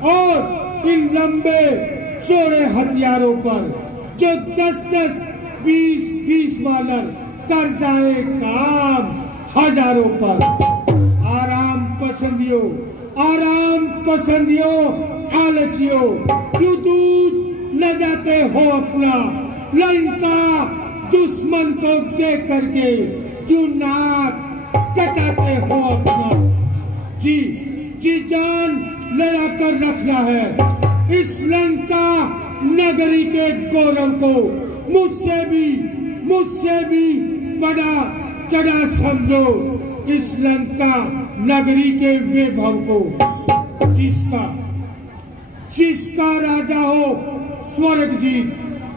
और इन लंबे चौड़े हथियारों पर जो 10-10, 20-20 वाला कर जाए काम हजारों पर। आराम पसंदियों आलसियों, क्यों दूर न जाते हो अपना लंका दुश्मन को देख करके, क्यों नाक कटाते हो अपना। जी जान लड़ा कर रखना है इस लंका नगरी के गौरव को, मुझसे भी बड़ा चढ़ा समझो इस लंका नगरी के वैभव को। जिसका राजा हो स्वर्गजीत,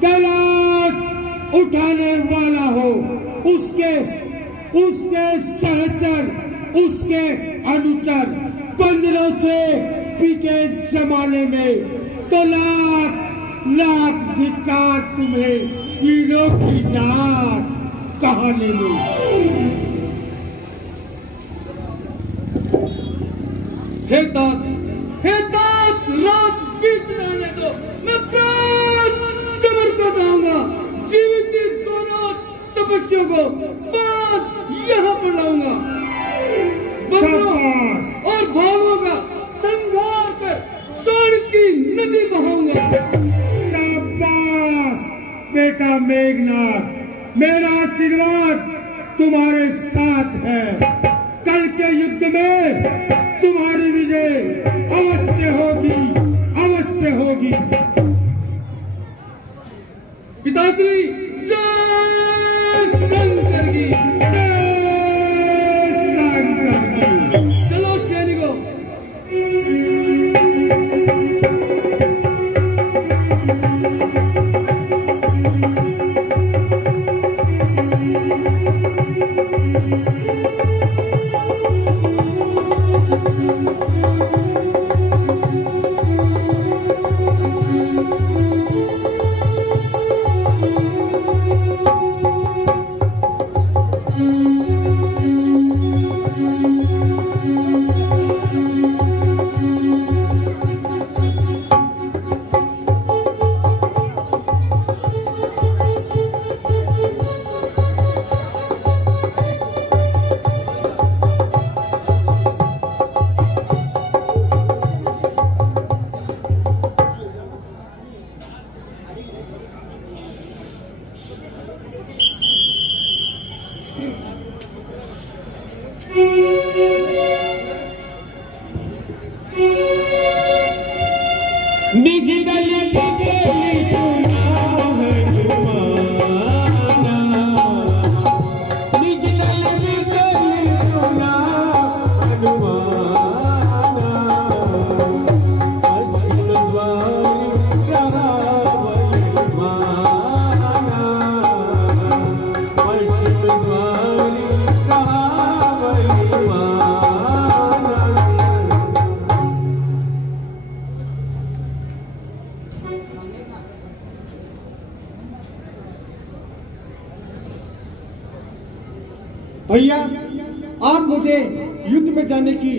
कैलाश उठाने वाला हो, उसके सहचर, उसके अनुचर बंदरों से पीछे जमाने में तो लाख धिक्कार तुम्हें वीरों की जात कहानी में। हे तात, रात बीत रहने दो, मैं प्राण समर कर जाऊंगा। जीवित दोनों तपस्या को बात यहाँ पर लाऊंगा। और भावों का संघार कर स्वर्ण की नदी बहाऊंगा। शाबाश बेटा मेघनाथ, मेरा आशीर्वाद तुम्हारे साथ है। कल के युद्ध में तुम्हारी विजय अवश्य होगी। पिताश्री जय शंकर की। चलो सैनिकों, भैया आप मुझे युद्ध में जाने की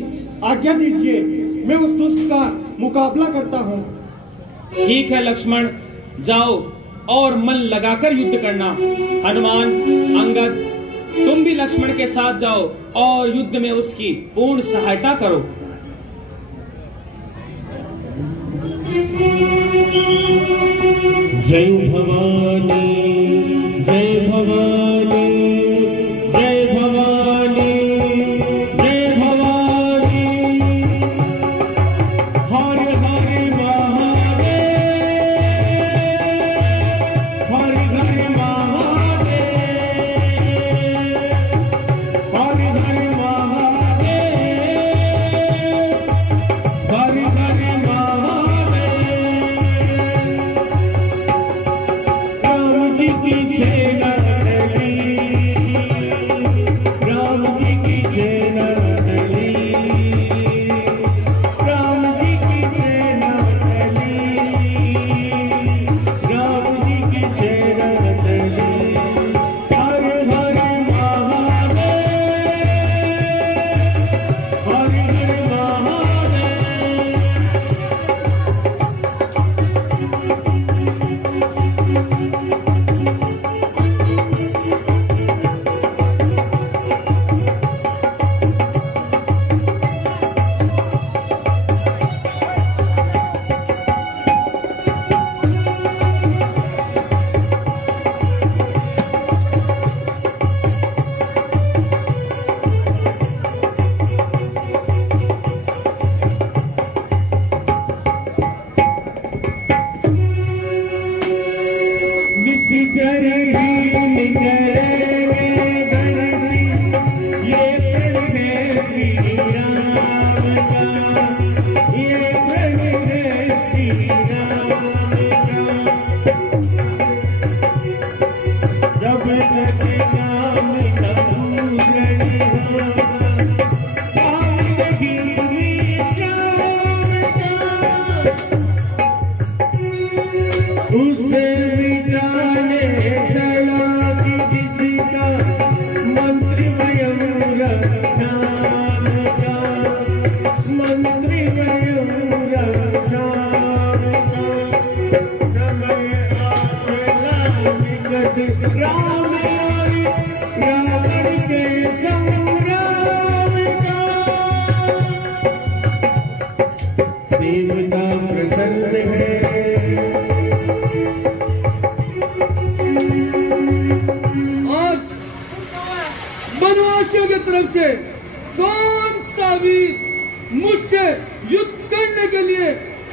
आज्ञा दीजिए, मैं उस दुष्ट का मुकाबला करता हूँ। ठीक है लक्ष्मण, जाओ और मन लगाकर युद्ध करना। हनुमान, अंगद, तुम भी लक्ष्मण के साथ जाओ और युद्ध में उसकी पूर्ण सहायता करो। जय भवानी, जय भवानी, जय भवानी, जय भवानी। मुझसे युद्ध करने के लिए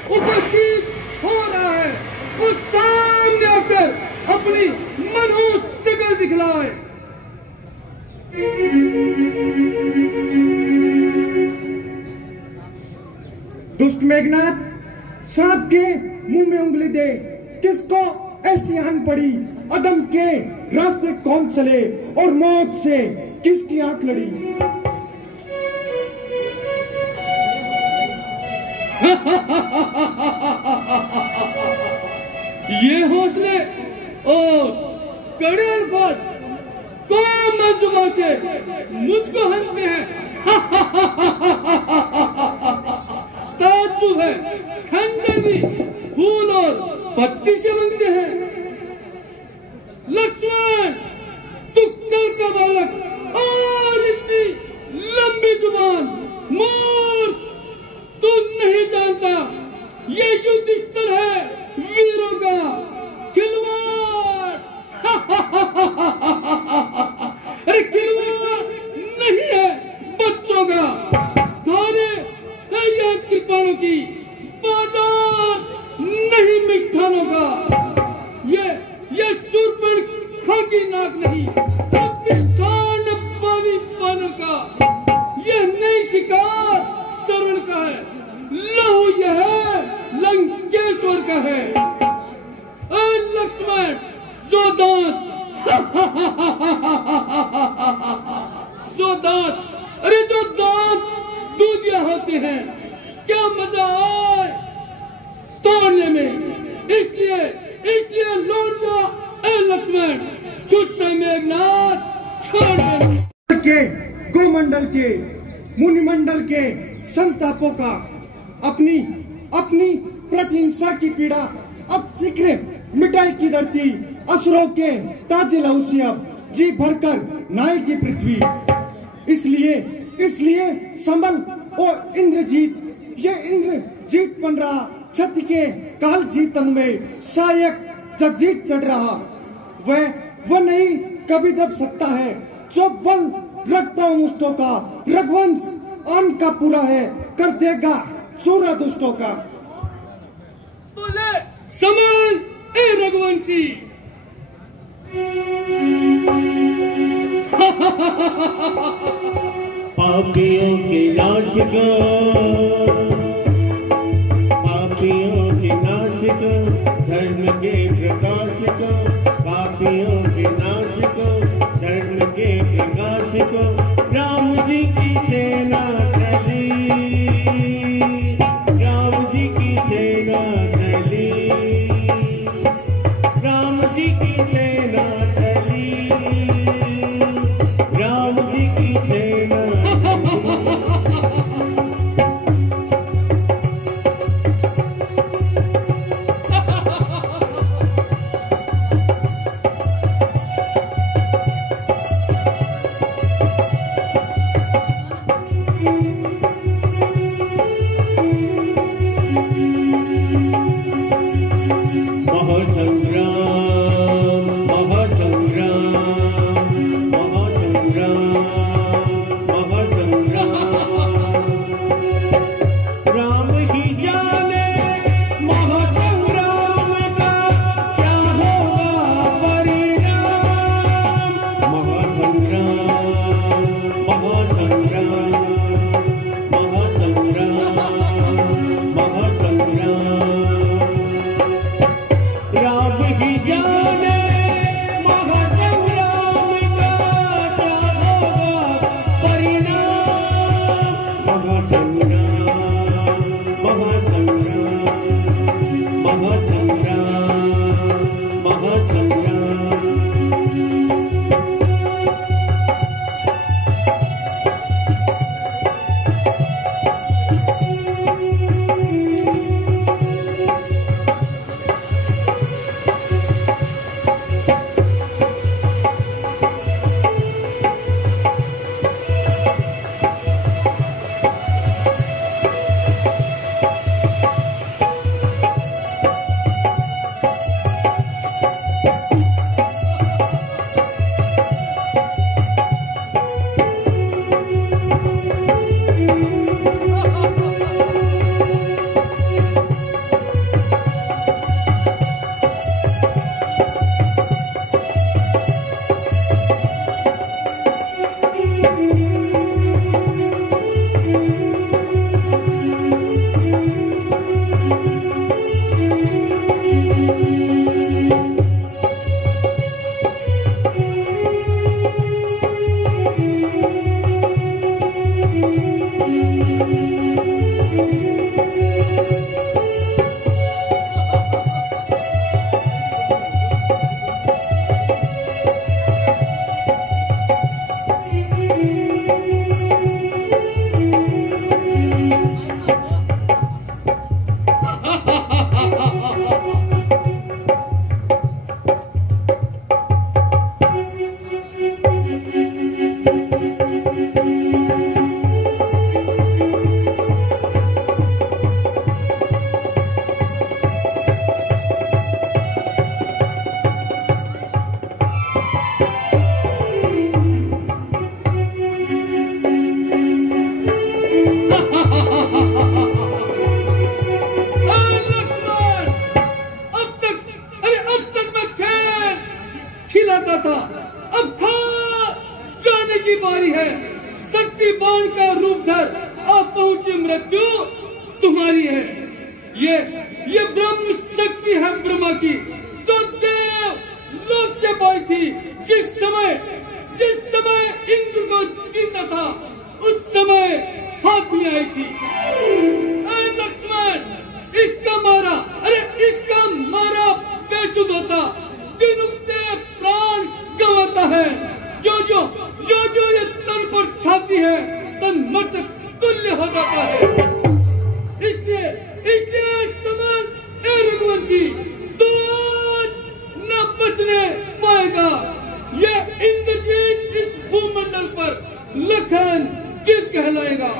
उपस्थित हो रहा है, वो सामने आकर अपनी मनहूस शकल दिखलाए। दुष्ट मेघनाथ, सांप के मुंह में उंगली दे। किसको ऐसी आन पड़ी? अदम के रास्ते कौन चले और मौत से किसकी आंख लड़ी? ये हौसले और कड़े अल्फाज कोमल जुबान से मुझको हंसते हैं। ताज्जुब है, खंजर भी फूल और पत्ती से बनते हैं। लक्ष्मण, तू कल का बालक और इतनी लंबी जुबान, मूर्ख, तू नहीं जानता ये युद्ध स्थल है वीरों का, खिलवाड़। अरे खिलवाड़ नहीं है, बच्चों का। थारे है कृपाणों की बाजार, नहीं मिष्ठानों का। ये शूर्पणखा की नाक नहीं, वाली बानर का। ये नहीं शिकार श्रवण का है, लहू यह है लंकेश्वर का है। लक्ष्मण, जो दांत अरे जो दांत दूधिया होते हैं, क्या मजा आए तोड़ने में। इसलिए लौट जा ए लक्ष्मण, गुस्से मेघनाथ छोड़ दे। के गोमंडल के मुनिमंडल के संतापों का अपनी प्रतिहिंसा की पीड़ा अब शीघ्र मिटाई की धरती। असुरों के ताजे लहू से अब जी भरकर नाई की पृथ्वी। इसलिए संबल और इंद्रजीत, ये इंद्रजीत बन रहा। छत्र के काल जीत तन में सहायक जगजीत चढ़ रहा। वह नहीं कभी दब सकता है जो बल रखता हूँ मुष्टों का। रघुवंश आन का पूरा है, कर देगा चूरा दुष्टों का। बोले समझ ए रघुवंशी। पापियों के नाश को, पापियों के नाश को, धर्म के प्रकाश को, पापियों के नाश को, धर्म के प्रकाश को। राम जी की सेना चली, राम जी की सेना चली, राम जी की सेना चली, राम जी की सेना। तुम्हारी है। ये ब्रह्म शक्ति है ब्रह्मा की, जो देव लोक से पाई थी। जिस समय इंद्र को जीता था, उस समय हाथ में आई थी। लक्ष्मण, इसका मारा बेसुध होता, दिन उगते प्राण गंवाता है। जो ये तन पर छाती है, तन मृतक तुल्य हो जाता है। इसलिए समान रघुवंशी, तू न बचने पाएगा। ये इंद्रजीत इस भूमंडल पर लखन जीत कहलाएगा।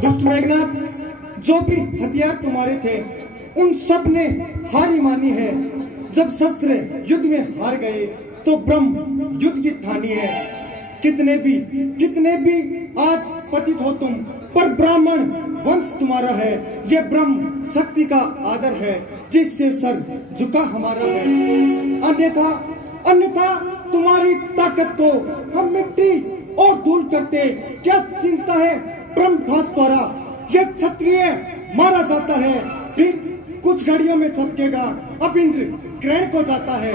दुष्ट मेघनाथ, जो भी हथियार तुम्हारे थे, उन सब ने हार मानी है। जब शस्त्र युद्ध में हार गए, तो ब्रह्म युद्ध की ठानी है। कितने भी आज पतित हो तुम, पर ब्राह्मण वंश तुम्हारा है। ये ब्रह्म शक्ति का आदर है, जिससे सर झुका हमारा है। अन्यथा तुम्हारी ताकत को हम मिट्टी और धूल करते। क्या चिंता है ब्रह्मध्वज द्वारा? ये क्षत्रिय मारा जाता है, फिर कुछ घड़ियों में छपकेगा। अब इंद्र ग्रहण को जाता है।